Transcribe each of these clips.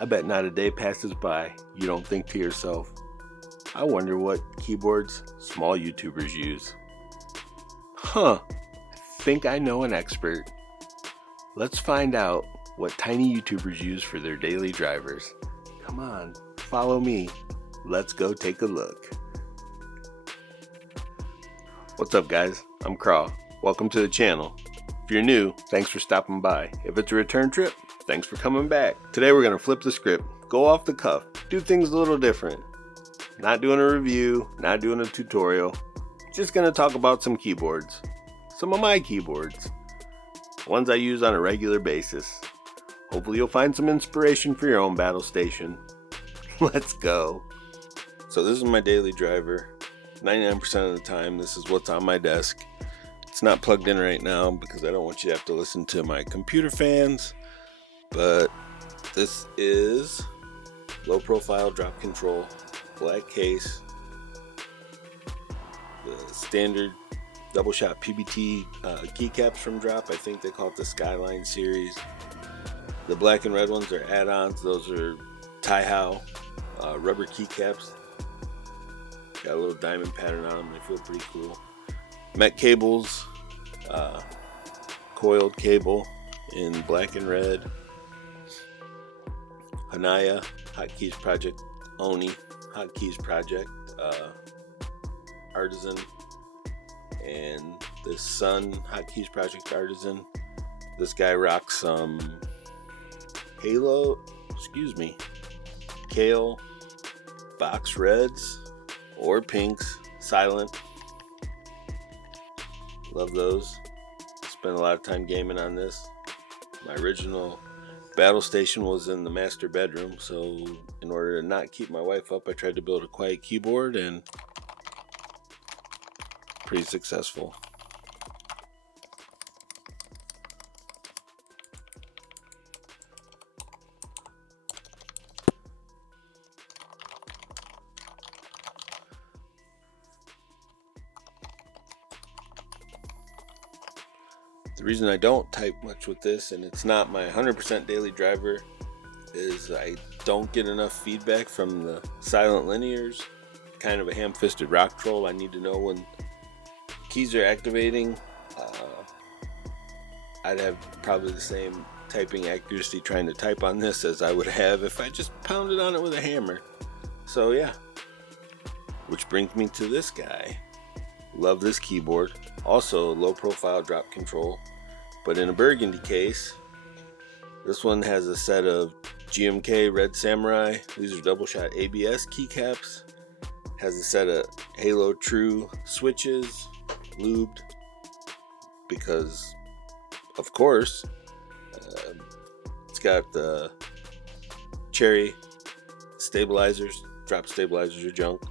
I bet not a day passes by you don't think to yourself, I wonder what keyboards small YouTubers use. I think I know an expert. Let's find out what tiny YouTubers use for their daily drivers. Come on, follow me. Let's go take a look. What's up, guys? I'm Craw. Welcome to the channel. If you're new, thanks for stopping by. If it's a return trip, thanks for coming back. Today we're going to flip the script, go off the cuff, do things a little different. Not doing a review, not doing a tutorial, just going to talk about some keyboards. Some of my keyboards. Ones I use on a regular basis. Hopefully you'll find some inspiration for your own battle station. Let's go. So this is my daily driver. 99% of the time this is what's on my desk. It's not plugged in right now because I don't want you to have to listen to my computer fans. But this is low profile drop control, black case, the standard double shot PBT keycaps from Drop. I think they call it the Skyline series. The black and red ones are add-ons. Those are Hako rubber keycaps. Got a little diamond pattern on them. They feel pretty cool. Met cables, coiled cable in black and red. Hanaya Hotkeys Project Oni Hotkeys Project Artisan, and the Sun Hotkeys Project Artisan. This guy rocks some Kale box reds or pinks, silent. Love those. Spent a lot of time gaming on this. My original battle station was in the master bedroom, so in order to not keep my wife up, I tried to build a quiet keyboard, and pretty successful. The reason I don't type much with this, and it's not my 100% daily driver, is I don't get enough feedback from the silent linears. Kind of a ham-fisted rock troll. I need to know when keys are activating. I'd have probably the same typing accuracy trying to type on this as I would have if I just pounded on it with a hammer. So yeah. Which brings me to this guy. Love this keyboard. Also low profile drop control, but in a burgundy case. This one has a set of GMMK Red Samurai. These are double shot ABS keycaps. Has a set of Halo True switches, lubed, because of course. It's got the cherry stabilizers. Drop stabilizers are junk.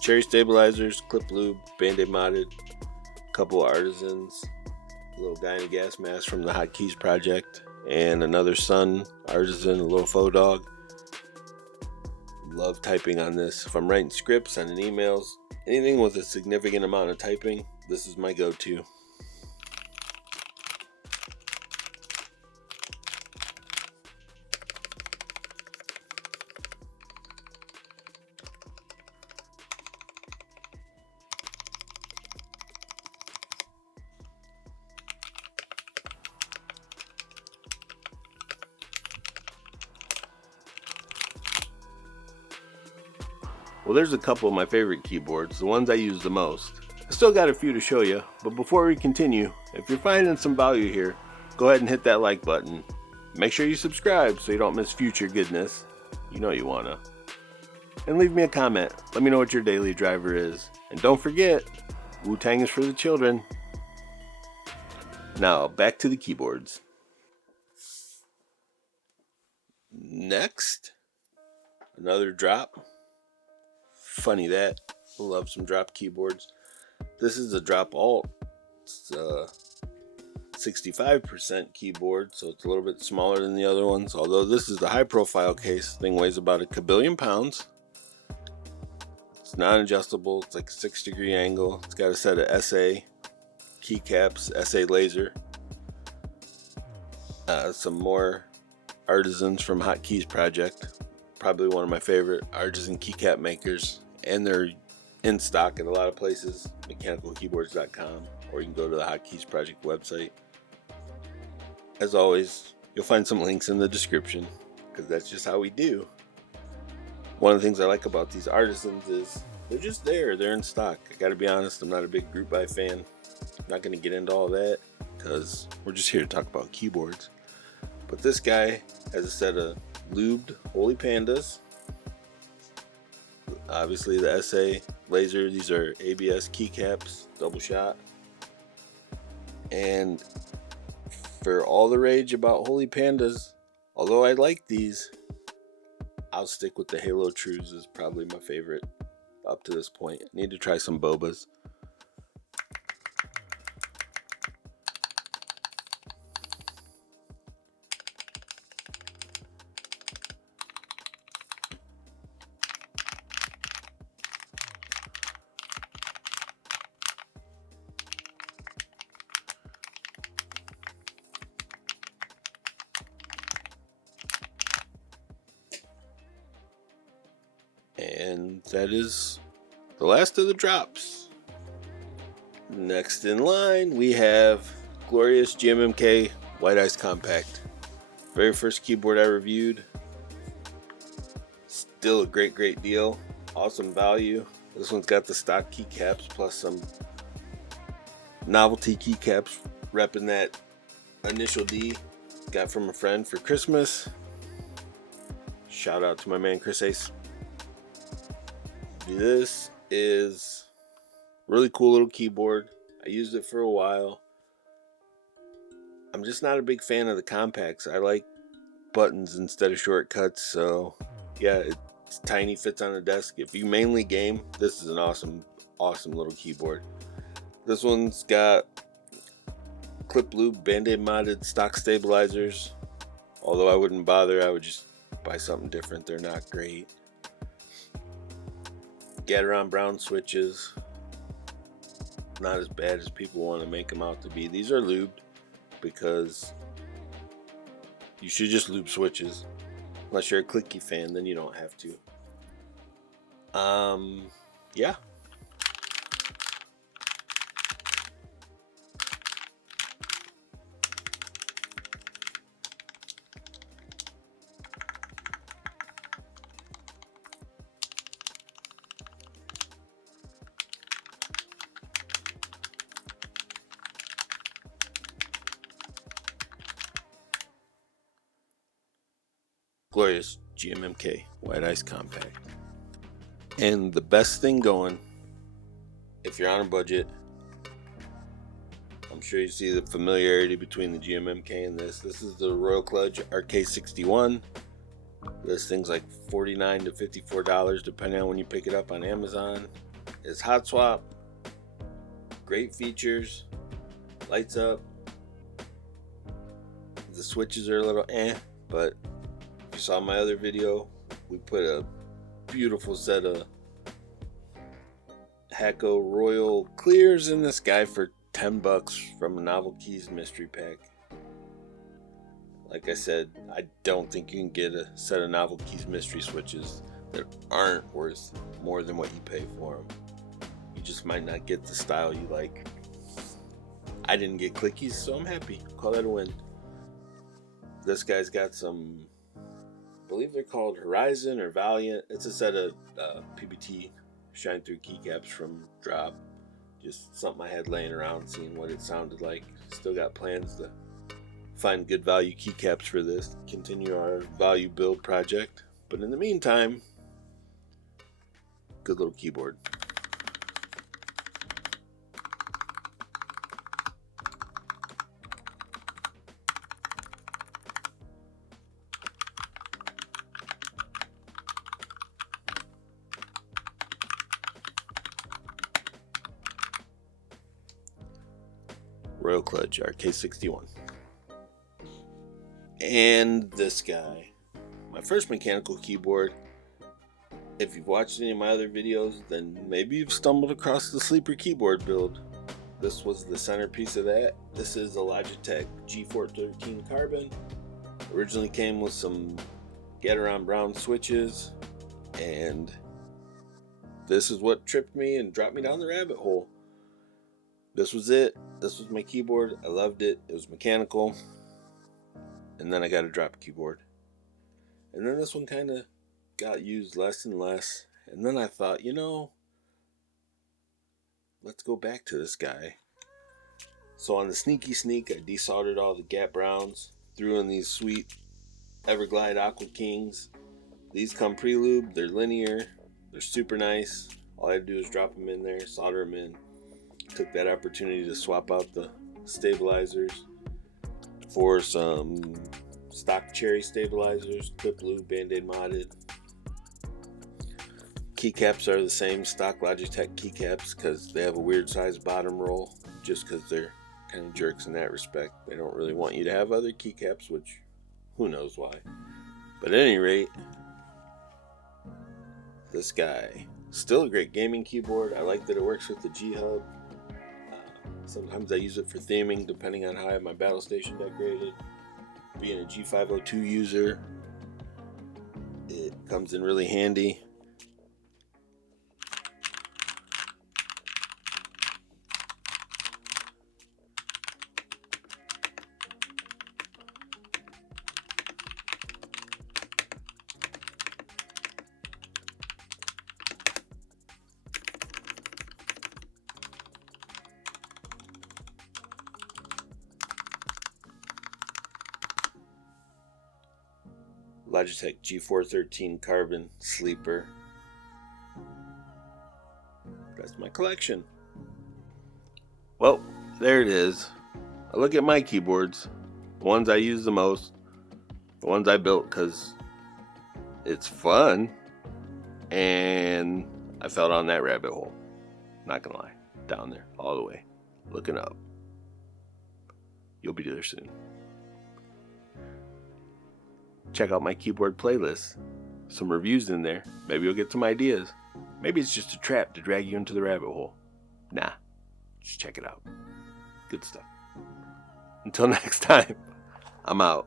Cherry stabilizers, clip lube, band-aid modded, couple of artisans, a little guy in a gas mask from the Hotkeys Project, and another Sun artisan, a little faux dog. Love typing on this. If I'm writing scripts, sending emails, anything with a significant amount of typing, this is my go-to. Well, there's a couple of my favorite keyboards, the ones I use the most. I still got a few to show you, but before we continue, if you're finding some value here, go ahead and hit that like button. Make sure you subscribe so you don't miss future goodness. You know you wanna. And leave me a comment. Let me know what your daily driver is. And don't forget, Wu-Tang is for the children. Now, back to the keyboards. Next, another Drop. Funny that. Love some Drop keyboards. This is a Drop Alt. It's a 65% keyboard, so it's a little bit smaller than the other ones. Although this is the high profile case. Thing weighs about a kabillion pounds. It's non-adjustable. It's like a 6-degree angle. It's got a set of SA keycaps, SA laser. Some more Artisans from Hotkeys Project. Probably one of my favorite artisan keycap makers, and they're in stock at a lot of places, mechanicalkeyboards.com, or you can go to the Hotkeys Project website. As always, you'll find some links in the description, because that's just how we do. One of the things I like about these artisans is they're just there, they're in stock. I gotta be honest, I'm not a big group buy fan. I'm not gonna get into all that, because we're just here to talk about keyboards. But this guy has a set of lubed Holy Pandas. Obviously the SA laser, these are ABS keycaps, double shot. And for all the rage about Holy Pandas, although I like these, I'll stick with the Halo Trues is probably my favorite up to this point. I need to try some Bobas. And that is the last of the drops. Next in line, we have glorious GMMK White Ice Compact. Very first keyboard I reviewed. Still a great deal. Awesome value. This one's got the stock keycaps plus some novelty keycaps, repping that Initial D got from a friend for Christmas. Shout out to my man Chris Ace. This is a really cool little keyboard. I used it for a while. I'm just not a big fan of the compacts. I like buttons instead of shortcuts, so yeah, it's tiny, fits on the desk. If you mainly game, this is an awesome little keyboard. This one's got clip loop Band-Aid modded stock stabilizers. Although I wouldn't bother, I would just buy something different. They're not great. Gateron brown switches, not as bad as people want to make them out to be. These are lubed because you should just lube switches. Unless you're a clicky fan, then you don't have to. Yeah. Glorious GMMK White Ice Compact. And the best thing going, if you're on a budget, I'm sure you see the familiarity between the GMMK and this. This is the Royal Kludge RK61. This thing's like $49 to $54 depending on when you pick it up on Amazon. It's hot swap, great features, lights up. The switches are a little but if you saw my other video, we put a beautiful set of Hako Royal Clears in this guy for $10 from a Novel Keys mystery pack. Like I said, I don't think you can get a set of Novel Keys mystery switches that aren't worth more than what you pay for them. You just might not get the style you like. I didn't get clickies, so I'm happy. Call that a win. This guy's got some, I believe they're called Horizon or Valiant. It's a set of PBT shine through keycaps from Drop. Just something I had laying around, seeing what it sounded like. Still got plans to find good value keycaps for this, continue our value build project. But in the meantime, good little keyboard. Royal Kludge RK61. And this guy, my first mechanical keyboard. If you've watched any of my other videos, then maybe you've stumbled across the sleeper keyboard build. This was the centerpiece of that. This is a Logitech G413 Carbon. Originally came with some Gateron brown switches, and this is what tripped me and dropped me down the rabbit hole. This was it. This was my keyboard. I loved it. It was mechanical. And then I got a drop keyboard. And then this one kind of got used less and less. And then I thought, let's go back to this guy. So on the sneaky sneak, I desoldered all the Gap Browns, threw in these sweet Everglide Aqua Kings. These come pre-lubed, they're linear, they're super nice. All I had to do is drop them in there, solder them in. Took that opportunity to swap out the stabilizers for some stock cherry stabilizers, Clip Lube, Band-Aid modded. Keycaps are the same stock Logitech keycaps because they have a weird sized bottom roll, just because they're kind of jerks in that respect. They don't really want you to have other keycaps, which who knows why. But at any rate, this guy, still a great gaming keyboard. I like that it works with the G-Hub. Sometimes I use it for theming depending on how I have my battle station decorated. Being a G502 user, it comes in really handy. Logitech G413 Carbon Sleeper. That's my collection. Well, there it is. I look at my keyboards, the ones I use the most, the ones I built because it's fun, and I fell down that rabbit hole. Not gonna lie, down there, all the way, looking up. You'll be there soon. Check out my keyboard playlist. Some reviews in there. Maybe you'll get some ideas. Maybe it's just a trap to drag you into the rabbit hole. Nah, just check it out. Good stuff. Until next time, I'm out.